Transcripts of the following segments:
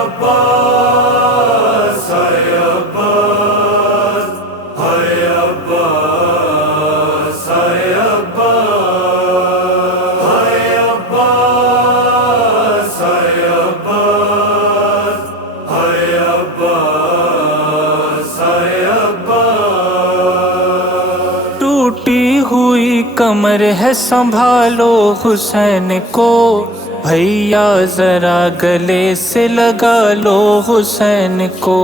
عباس ہائے عباس ہائے عباس ہائے عباس ہائے عباس ہائے عباس ہائے عباس ہائے عباس ٹوٹی ہوئی کمر ہے سنبھالو حسین کو، بھیا ذرا گلے سے لگا لو حسین کو۔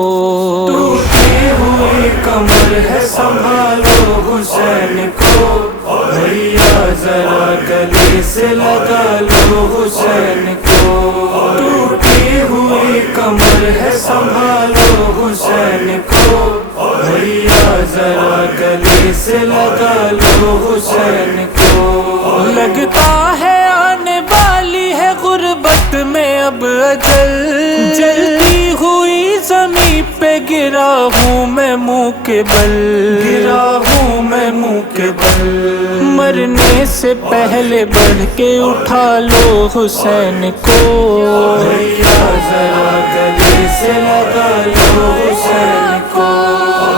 ٹوٹی ہوئی کمر ہے سنبھالو حسین کو، بھیا ذرا گلے سے لگا لو حسین کو۔ ٹوٹی ہوئی کمر ہے سنبھالو حسین کو، بھیا ذرا گلے سے لگا لو حسین کو۔ لگتا ہے آنے والی ہے غربت میں اب اجل، جلتی ہوئی زمین پہ گرا ہوں میں منہ کے بل، گرا ہوں میں منہ کے بل۔ مرنے سے پہلے بڑھ کے اٹھا لو حسین کو، بھیا ذرا گلے سے لگا لو حسین کو۔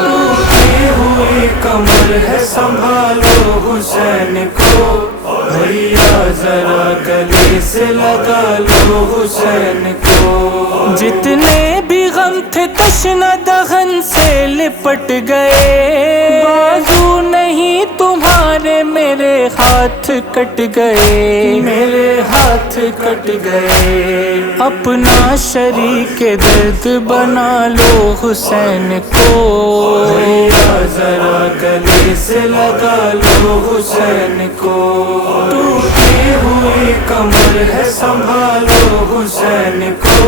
ٹوٹی ہوئی کمر ہے سنبھالو حسین کو، بھیا ذرا گلے سے لگا لو حسین کو۔ جتنے بھی غم تھے تشنہ دہن سے لپٹ گئے، بازو نہیں تمہارے میرے ہاتھ کٹ گئے، میرے ہاتھ کٹ گئے۔ اپنا شریک درد بنا لو حسین کو، بھیا ذرا گلے سے لگا لو حسین کو۔ ٹوٹی ہوئی کمر ہے سنبھالو حسین کو،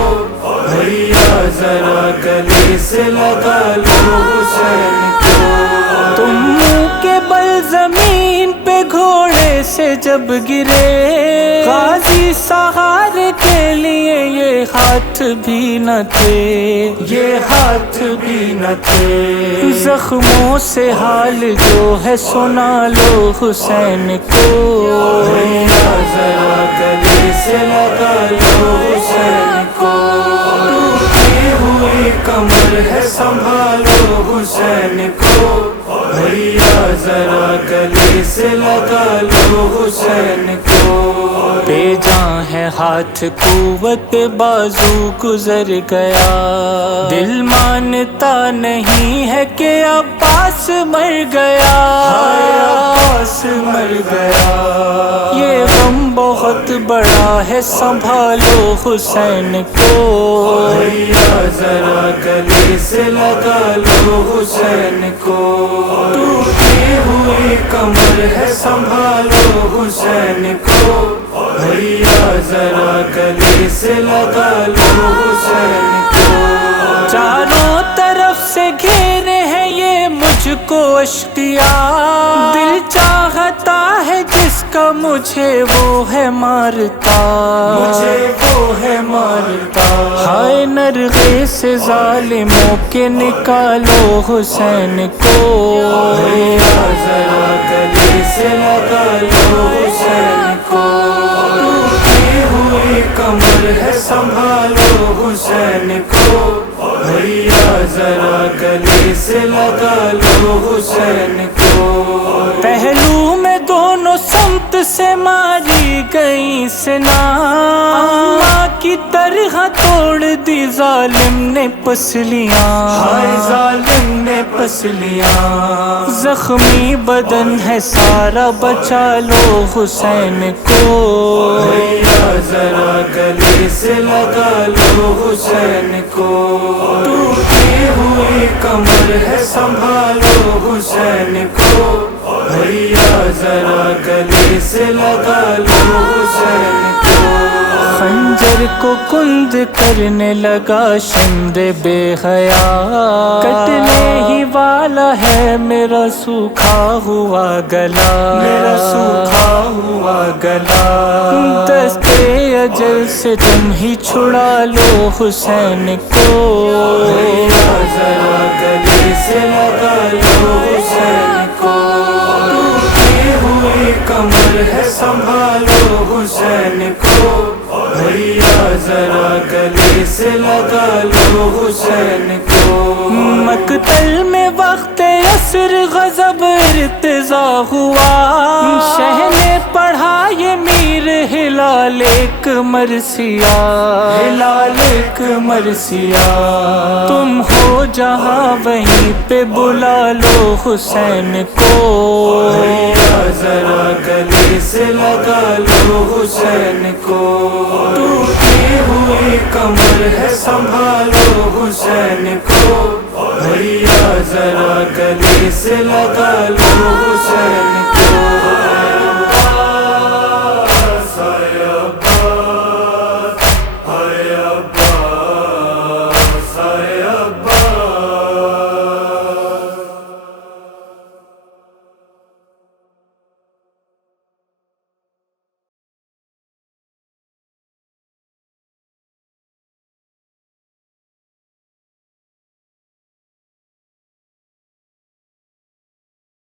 بھیا ذرا گلے سے لگا لو حسین کو۔ تم منہ کے بل زمین پہ گھوڑے سے جب گرے، غازی سہارے کے لیے یہ ہاتھ بھی نہ تھے، یہ ہاتھ بھی نہ تھے۔ زخموں سے حال جو ہے سنا لو حسین کو، بھیا ذرا گلے سے لگا لو حسین کو۔ ٹوٹی ہوئی کمر ہے سنبھالو حسین کو، بھیا ذرا گلے سے لگا لو حسین کو۔ بے جاں ہے ہاتھ قوت بازو گزر گیا، دل مانتا نہیں ہے کہ عباس مر گیا، عباس مر گیا۔ یہ غم بہت بڑا ہے سنبھالو حسین کو، بھیا ذرا گلے سے لگا لو حسین کو۔ ٹوٹی ہوئی کمر ہے سنبھالو حسین کو، بھیا ذرا گلے سے لگا لو حسین کو۔ چاروں طرف سے گھیرے ہیں یہ مجھ کو اشتیاق، دل چاہتا ہے جس کا مجھے وہ ہے مارتا، مجھے وہ ہے مارتا۔ ہائے نرغے سے ظالموں کے نکالو حسین کو، بھیا ذرا گلے سے لگا لو حسین کو۔ ٹوٹی ہوئی کمر ہے سنبھالو حسین کو، بھیا ذرا گلے سے لگا لو حسین کو۔ پہلو میں دونوں سمت سے ماری گئی سنا، اماں کی طرح توڑ دی ظالم نے پسلیاں، ہائے ظالم نے پسلیاں۔ زخمی بدن ہے سارا بچا لو حسین کو، بھیا ذرا گلے سے لگا لو حسین کو۔ ٹوٹی ہوئی کمر ہے سنبھالو حسین کو، بھیا ذرا گلے سے لگا لو حسین کو۔ خنجر کو کند کرنے لگا شمر بے حیا، کٹنے ہی والا ہے میرا سوکھا ہوا گلا، میرا سوکھا ہوا گلا۔ دستے اجل سے تم ہی چھڑا لو حسین کو، بھیا ذرا گلے سے لگا لو حسین کو۔ ٹوٹی ہوئی کمر ہے سنبھالو حسین کو، بھیا ذرا گلے سے لگا حسین کو مقتل میں وقت عصر غضب ارتضا ہوا شہ نے پڑھا یہ میر ہلال ایک مرثیہ ہلال ایک مرثیہ تم ہو جہاں وہیں پہ بلا لو حسین کو ذرا گلے سے لگا لو حسین کو ٹوٹی ہوئی کمر ہے سنبھالو حسین کو بھیا ذرا گلے سے لگا لو حسین